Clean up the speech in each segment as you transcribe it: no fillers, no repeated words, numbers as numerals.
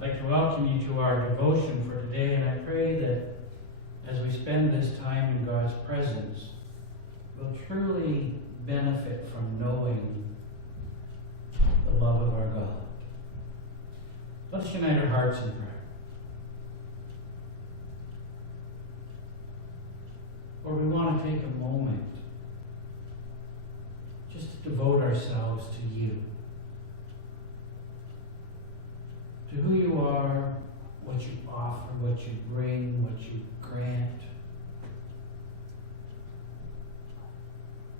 I'd like to welcome you to our devotion for today, and I pray that as we spend this time in God's presence, we'll truly benefit from knowing the love of our God. Let's unite our hearts in prayer. Lord, we want to take a moment just to devote ourselves to you, to who you are, what you offer, what you bring, what you grant,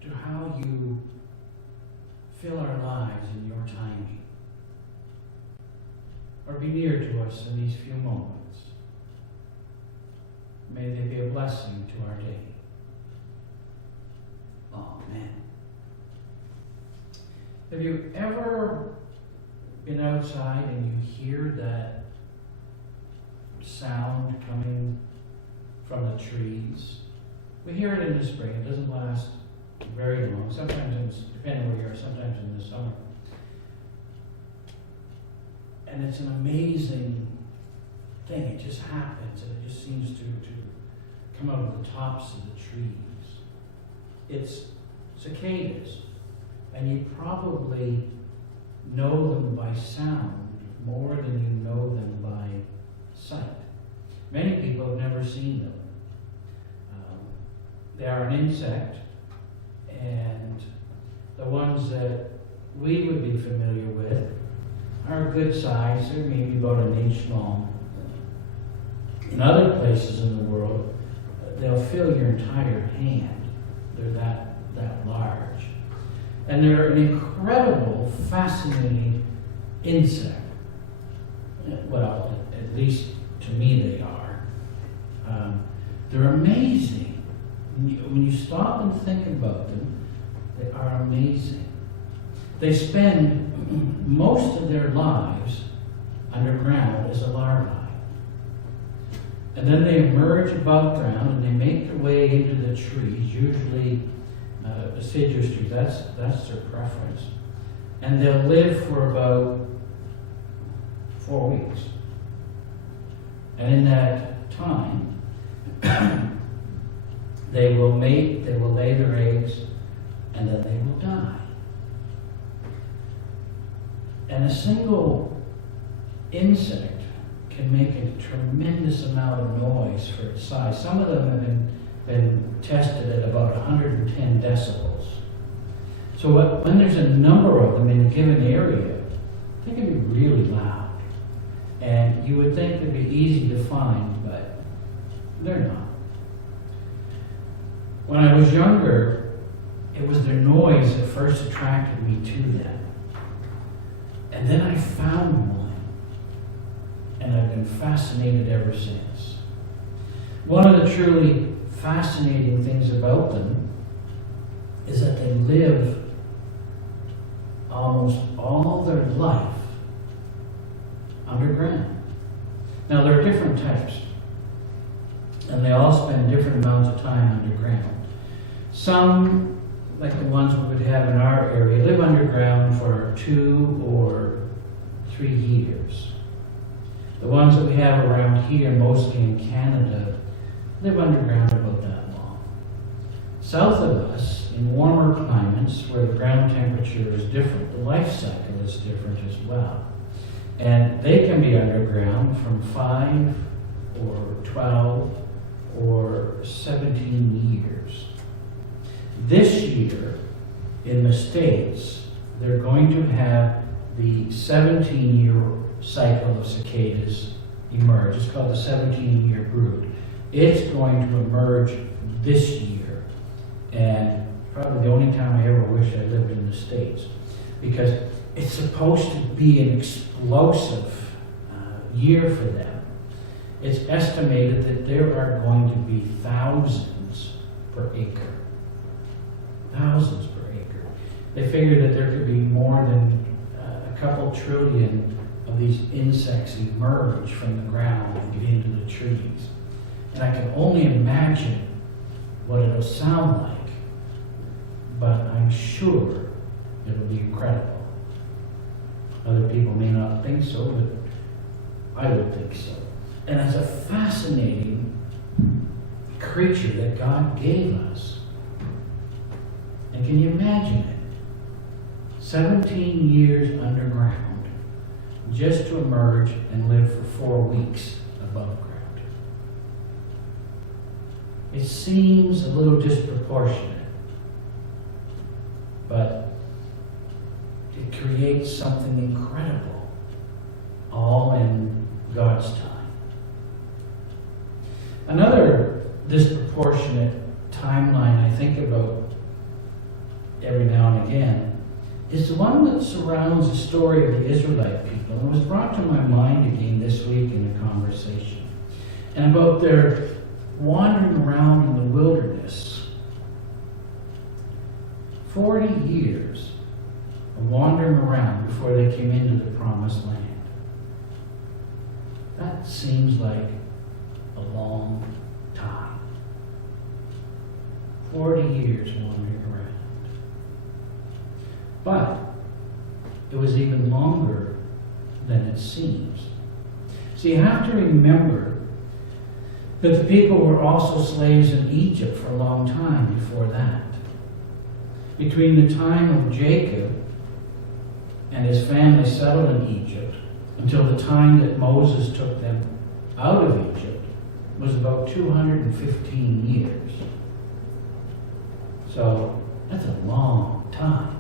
to how you fill our lives in your timing. Or be near to us in these few moments. May they be a blessing to our day. Amen. Have you ever been outside and you hear that sound coming from the trees? We hear it in the spring. It doesn't last very long. Sometimes, depending where you are, sometimes in the summer. And it's an amazing thing. It just happens, and it just seems to come out of the tops of the trees. It's cicadas, and you probably know them by sound more than you know them by sight. Many people have never seen them. They are an insect, and the ones that we would be familiar with are a good size. They're maybe about an inch long. In other places in the world, they'll fill your entire hand. They're that large. And they're an incredible, fascinating insect. Well, at least to me they are. They're amazing. When you stop and think about them, they are amazing. They spend most of their lives underground as a larvae. And then they emerge above ground and they make their way into the trees, usually deciduous trees. That's their preference. And they'll live for about 4 weeks. And in that time, they will mate, they will lay their eggs, and then they will die. And a single insect can make a tremendous amount of noise for its size. Some of them have been tested at about 110 decibels. So when there's a number of them in a given area, they can be really loud. And you would think they'd be easy to find, but they're not. When I was younger, it was their noise that first attracted me to them. And then I found one, and I've been fascinated ever since. One of the truly fascinating things about them is that they live almost all their life underground. Now, there are different types, and they all spend different amounts of time underground. Some, like the ones we would have in our area, live underground for 2 or 3 years. The ones that we have around here, mostly in Canada, live underground about that long. South of us, in warmer climates where the ground temperature is different, the life cycle is different as well. And they can be underground from 5 or 12 or 17 years. This year, in the States, they're going to have the 17-year cycle of cicadas emerge. It's called the 17-year brood. It's going to emerge this year, and probably the only time I ever wish I lived in the States, because it's supposed to be an explosive year for them. It's estimated that there are going to be thousands per acre. Thousands per acre. They figure that there could be more than a couple trillion of these insects emerge from the ground and get into the trees. And I can only imagine what it'll sound like, but I'm sure it'll be incredible. Other people may not think so, but I would think so. And it's a fascinating creature that God gave us. And can you imagine it? 17 years underground, just to emerge and live for 4 weeks above ground. It seems a little disproportionate, but it creates something incredible, all in God's time. Another disproportionate timeline I think about every now and again is the one that surrounds the story of the Israelite people. And it was brought to my mind again this week in a conversation. And about their wandering around in the wilderness. 40 years of wandering around before they came into the promised land. That seems like a long time. 40 years wandering around. But it was even longer than it seems. So you have to remember that the people were also slaves in Egypt for a long time before that. Between the time of Jacob and his family settled in Egypt until the time that Moses took them out of Egypt was about 215 years. So that's a long time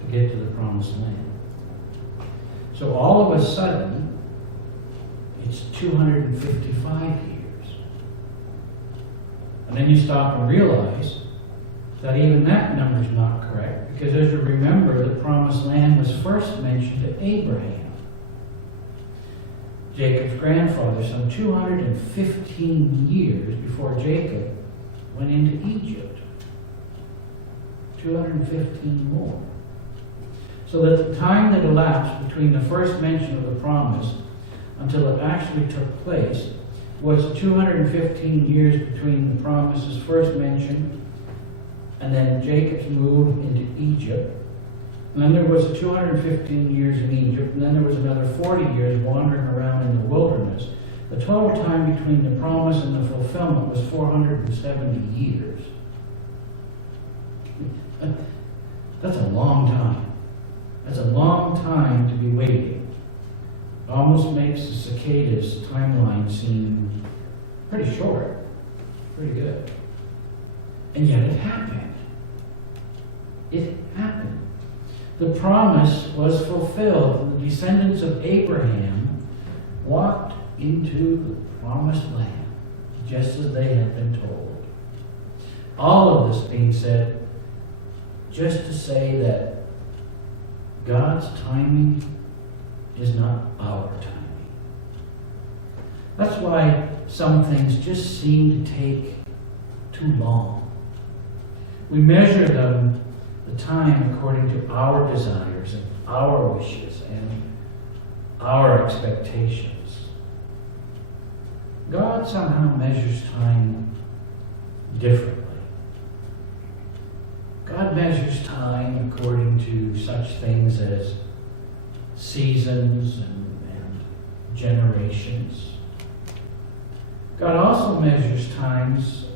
to get to the promised land. So all of a sudden, it's 255 years. And then you stop and realize that even that number is not correct, because as you remember, the promised land was first mentioned to Abraham, Jacob's grandfather, some 215 years before Jacob went into Egypt. 215 more. So that the time that elapsed between the first mention of the promise until it actually took place was 215 years between the promise's first mention and then Jacob's move into Egypt. And then there was 215 years in Egypt, and then there was another 40 years wandering around in the wilderness. The total time between the promise and the fulfillment was 470 years. That's a long time. That's a long time to be waiting. It almost makes the cicadas timeline seem pretty short, pretty good. And yet it happened. It happened. The promise was fulfilled. The descendants of Abraham walked into the promised land, just as they had been told. All of this being said, just to say that God's timing is not our timing. That's why some things just seem to take too long. We measure the time according to our desires and our wishes and our expectations. God somehow measures time differently. God measures time according to such things as seasons and generations. God also measures times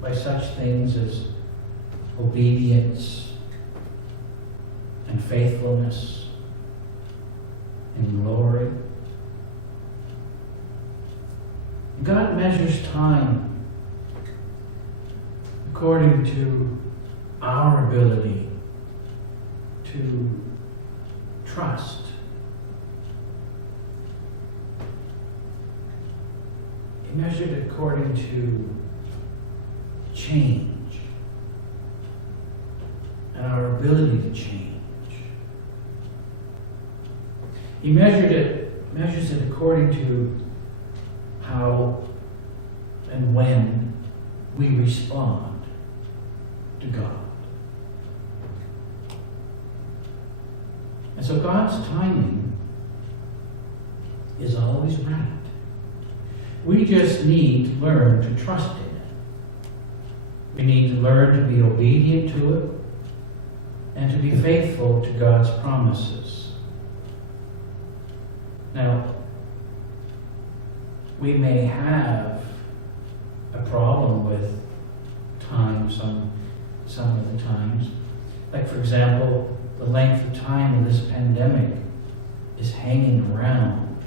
by such things as obedience and faithfulness and glory. God measures time according to our ability to trust. He measured according to change and our ability to change. He measures it according to how and when we respond to God. And so God's timing is always right. We just need to learn to trust in it. We need to learn to be obedient to it and to be faithful to God's promises. Now, we may have a problem with time some of the times. Like, for example, the length of time of this pandemic is hanging around.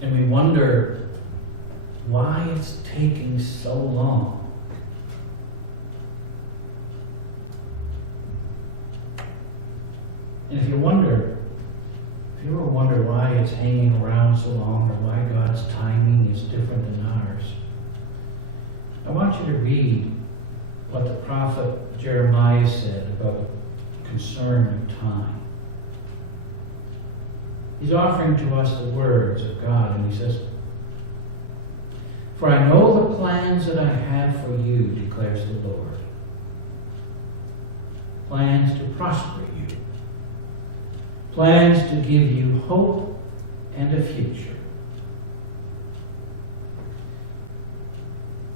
And we wonder why it's taking so long. And if you ever wonder why it's hanging around so long, or why God's timing is different than ours, I want you to read what the prophet Jeremiah said about concern of time. He's offering to us the words of God, and he says, "For I know the plans that I have for you, declares the Lord. Plans to prosper you. Plans to give you hope and a future."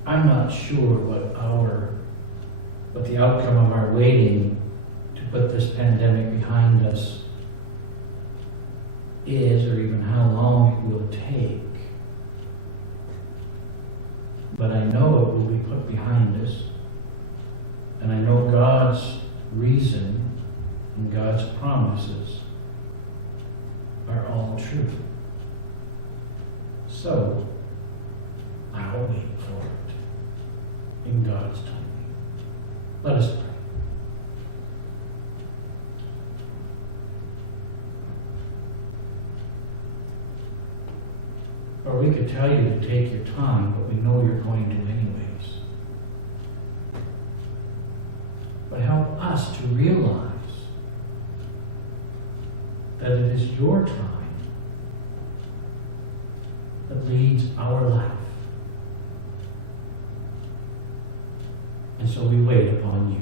I'm not sure what the outcome of our waiting to put this pandemic behind us is, or even how long it will take. But I know it will be put behind us, and I know God's reason and God's promises are all true. So, I'll wait for it in God's timing. Let us pray. Or we could tell you to take your time, but we know you're going to anyways. But help us to realize that it is your time that leads our life. And so we wait upon you.